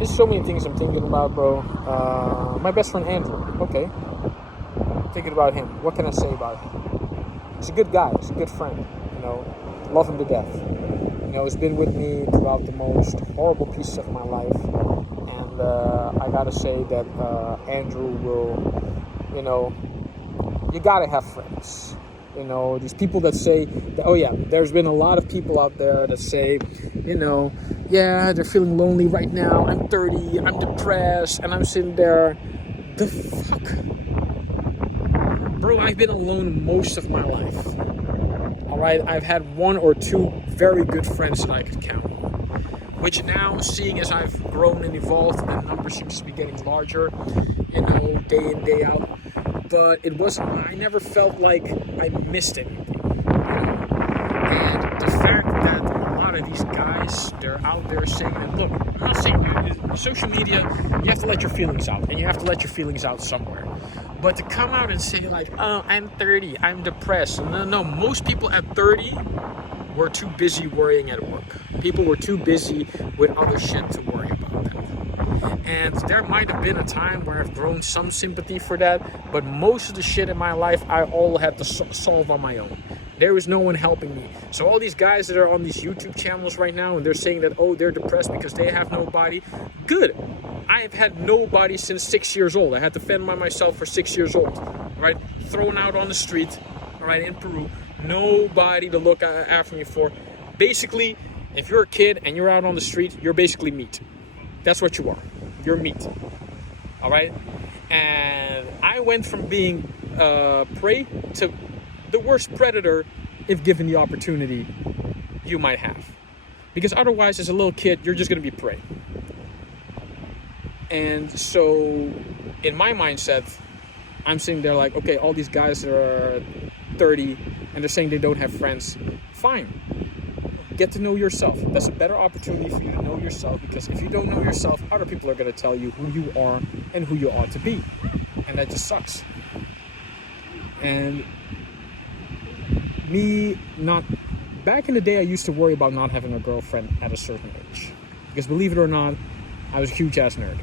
There's so many things I'm thinking about, bro. My best friend Andrew. Okay, thinking about him. What can I say about him? He's a good guy. He's a good friend. Love him to death. He's been with me throughout the most horrible pieces of my life, and I gotta say that Andrew will, you gotta have friends. These people that say that, oh yeah, there's been a lot of people out there that say, yeah, they're feeling lonely right now. I'm 30, I'm depressed, and I'm sitting there. The fuck? Bro, I've been alone most of my life. Alright, I've had one or two very good friends that I could count. Which now, seeing as I've grown and evolved, the number seems to be getting larger, day in, day out. But it wasn't, I never felt like I missed anything. And the fact that a lot of these guys, they're out there saying that, look, I'm not saying social media, you have to let your feelings out, and you have to let your feelings out somewhere. But to come out and say like, oh, I'm 30, I'm depressed. No, most people at 30 were too busy worrying at work. People were too busy with other shit to worry about that. And there might have been a time where I've grown some sympathy for that, but most of the shit in my life, I all had to solve on my own. There was no one helping me. So all these guys that are on these YouTube channels right now, and they're saying that, oh, they're depressed because they have nobody. Good. I have had nobody since 6 years old. I had to fend by myself for 6 years old. Right? Thrown out on the street, right, in Peru. Nobody to look after me for. Basically, if you're a kid and you're out on the street, you're basically meat. That's what you are. You're meat. All right? And I went from being prey to the worst predator, if given the opportunity, you might have. Because otherwise, as a little kid, you're just going to be prey. And so, in my mindset, I'm sitting there like, okay, all these guys that are 30 and they're saying they don't have friends. Fine. Get to know yourself. That's a better opportunity for you to know yourself, because if you don't know yourself, other people are going to tell you who you are and who you ought to be. And that just sucks. And back in the day, I used to worry about not having a girlfriend at a certain age. Because believe it or not, I was a huge ass nerd.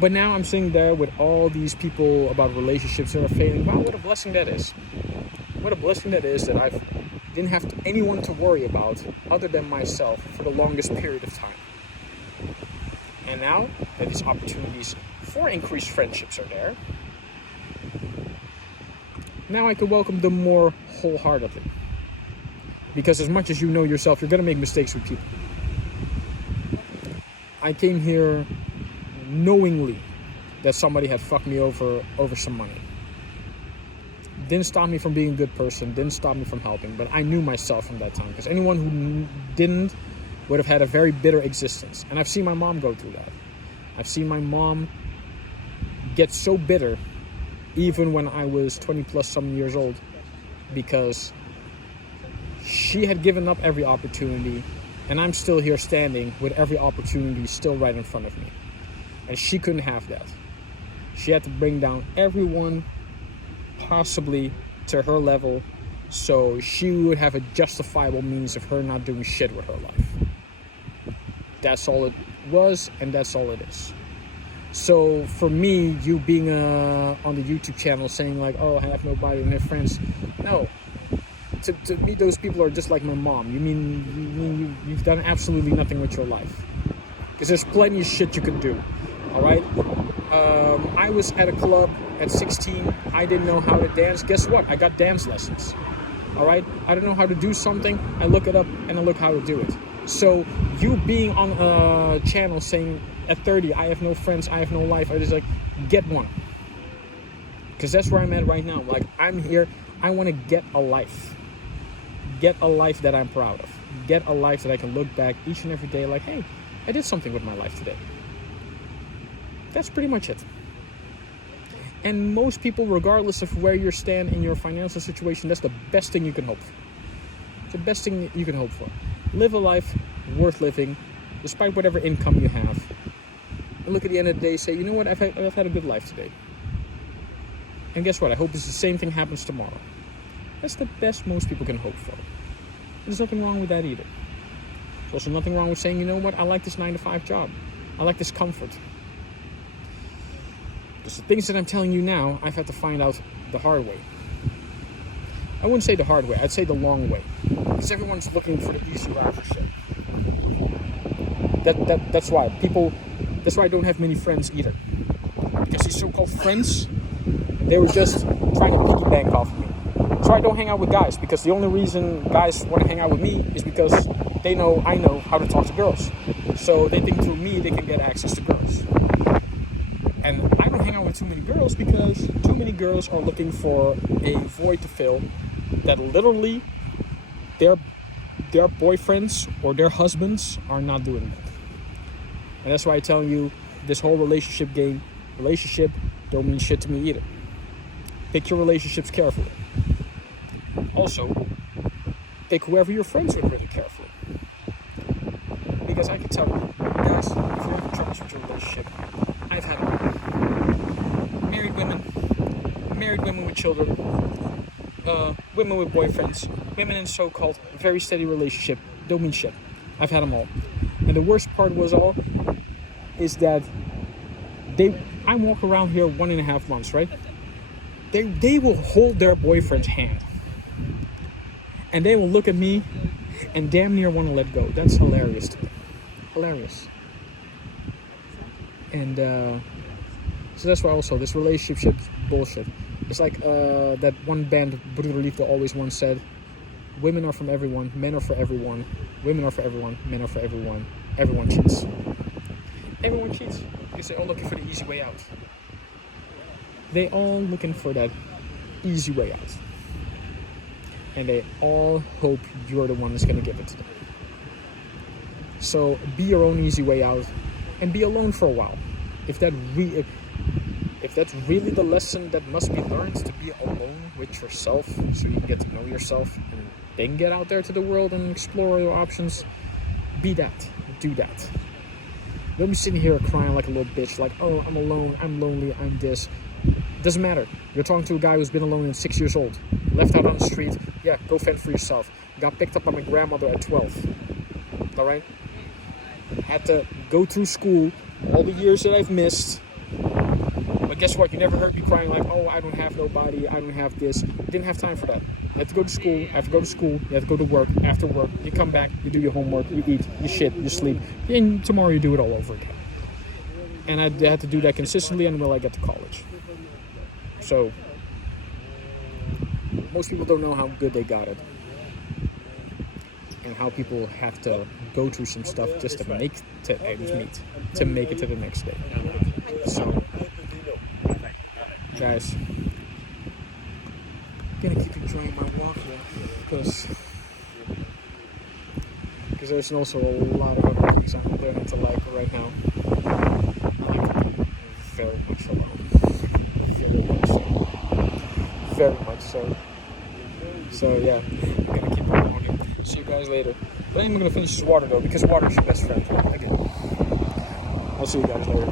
But now I'm sitting there with all these people about relationships that are failing. Wow, what a blessing that is. What a blessing that is that I didn't have anyone to worry about other than myself for the longest period of time. And now that these opportunities for increased friendships are there, now I can welcome them more wholeheartedly. Because as much as you know yourself, you're going to make mistakes with people. I came here knowingly that somebody had fucked me over some money. Didn't stop me from being a good person, didn't stop me from helping, but I knew myself from that time. Because anyone who didn't would have had a very bitter existence. And I've seen my mom go through that. I've seen my mom get so bitter even when I was 20 plus some years old, because she had given up every opportunity, and I'm still here standing with every opportunity still right in front of me. And she couldn't have that. She had to bring down everyone possibly to her level, so she would have a justifiable means of her not doing shit with her life. That's all it was, and that's all it is. So for me, you being on the YouTube channel saying like, oh, I have nobody and no friends. No. To me, those people are just like my mom. You mean you've done absolutely nothing with your life. Because there's plenty of shit you could do. All right? I was at a club at 16. I didn't know how to dance. Guess what? I got dance lessons. All right? I don't know how to do something. I look it up and I look how to do it. So you being on a channel saying at 30, I have no friends, I have no life, I just like, get one. Because that's where I'm at right now. Like, I'm here, I want to get a life. Get a life that I'm proud of. Get a life that I can look back each and every day like, hey, I did something with my life today. That's pretty much it. And most people, regardless of where you stand in your financial situation, that's the best thing you can hope for. It's the best thing you can hope for. Live a life worth living, despite whatever income you have. And look at the end of the day, say, you know what, I've had a good life today. And guess what? I hope it's the same thing happens tomorrow. That's the best most people can hope for. There's nothing wrong with that either. also nothing wrong with saying, you know what, I like this 9-to-5 job. I like this comfort. Because the things that I'm telling you now, I've had to find out the hard way. I wouldn't say the hard way, I'd say the long way. Because everyone's looking for the easy route for shit. That's why I don't have many friends either. Because these so-called friends, they were just trying to piggy bank off of me. So I don't hang out with guys, because the only reason guys want to hang out with me is because I know how to talk to girls. So they think through me they can get access to girls. And I don't hang out with too many girls because too many girls are looking for a void to fill that literally their boyfriends or their husbands are not doing that. And that's why I tell you, this whole relationship don't mean shit to me either. Pick your relationships carefully. Also, pick whoever you're friends with really carefully. Because I can tell you, guys, if you're having troubles with your relationship, I've had them. Married women with children, women with boyfriends, women in so-called very steady relationship, don't mean shit. I've had them all. And the worst part is that I walk around here 1.5 months, right? They will hold their boyfriend's hand. And they will look at me and damn near want to let go. That's hilarious to me. Hilarious. And so that's why also this relationship bullshit. It's like that one band, Broeder Liefde, always once said, women are from everyone, men are for everyone, women are for everyone, men are for everyone, everyone cheats. Everyone cheats because they're all looking for the easy way out. They all looking for that easy way out. And they all hope you're the one that's going to give it to them. So be your own easy way out and be alone for a while. If that's really the lesson that must be learned, to be alone with yourself so you can get to know yourself and then get out there to the world and explore your options, be that. Do that. Don't be sitting here crying like a little bitch, like, oh, I'm alone, I'm lonely, I'm this. Doesn't matter. You're talking to a guy who's been alone at 6 years old. Left out on the street. Yeah, go fend for yourself. Got picked up by my grandmother at 12. Alright? Had to go through school all the years that I've missed. But guess what? You never heard me crying like, oh, I don't have nobody, I don't have this. Didn't have time for that. You have to go to school. You have to go to work. After work, you come back, you do your homework, you eat, you shit, you sleep. And tomorrow you do it all over again. And I had to do that consistently until I get to college. So, most people don't know how good they got it. And how people have to go through some stuff just to make it to the next day. So, guys, I'm gonna keep enjoying my walk here because there's also a lot of other things I'm learning to like right now. I like to be very much alone. Very much so. So yeah, I'm gonna keep on walking. See you guys later. But I'm gonna finish this water though, because water is your best friend. Again. I'll see you guys later.